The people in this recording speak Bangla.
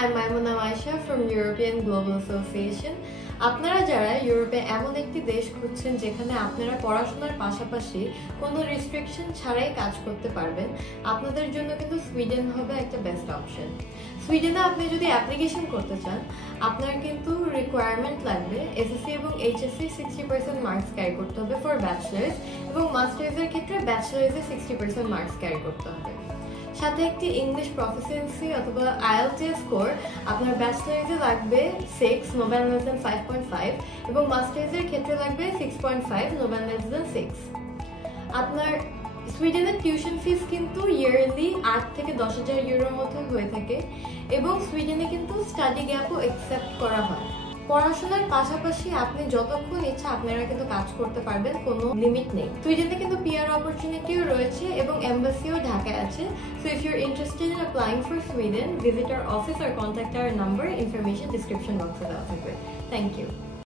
I'm Maimuna Maisha from European Global Association. আপনারা যারা ইউরোপে এমন একটি দেশ খুঁজছেন যেখানে আপনারা পড়াশোনার পাশাপাশি কোনো রেস্ট্রিকশন ছাড়াই কাজ করতে পারবেন, আপনাদের জন্য কিন্তু সুইডেন হবে একটা বেস্ট অপশন। সুইডেনে আপনি যদি অ্যাপ্লিকেশন করতে চান, আপনার কিন্তু রিকোয়ারমেন্ট লাগবে এসএসসি এবং এইচএসসি 60% মার্কস ক্যারি করতে হবে ফর ব্যাচেলার্স, এবং মাস্টার্সের ক্ষেত্রে ব্যাচেলার্সে 60% মার্কস ক্যারি করতে হবে। সাথে একটি ইংলিশ প্রফিসিয়েন্সি অথবা আইএলটিএস স্কোর আপনার ব্যাচেলার্সে লাগবে 6 নো ব্যান লেস দেন 5.5 এবং মাস্টার্সের ক্ষেত্রে লাগবে 6.5 নো ব্যান লেস দেন 6। আপনার সুইডেনের টিউশন ফিস কিন্তু ইয়ারলি 8 থেকে 10,000 ইউরোর মধ্যে হয়ে থাকে, এবং সুইডেনে কিন্তু স্টাডি গ্যাপও অ্যাকসেপ্ট করা হয়। পড়াশোনার পাশাপাশি আপনি যতক্ষণ ইচ্ছা আপনারা কিন্তু কাজ করতে পারবেন, কোনো লিমিট নেই। সুইডেনে কিন্তু পিআর অপরচুনিটিও রয়েছে এবং এমবাসিও ঢাকায় আছে। So if you are interested in applying for Sweden, visit our office or contact our number, information description box এ দেওয়া থাকবে। Thank you.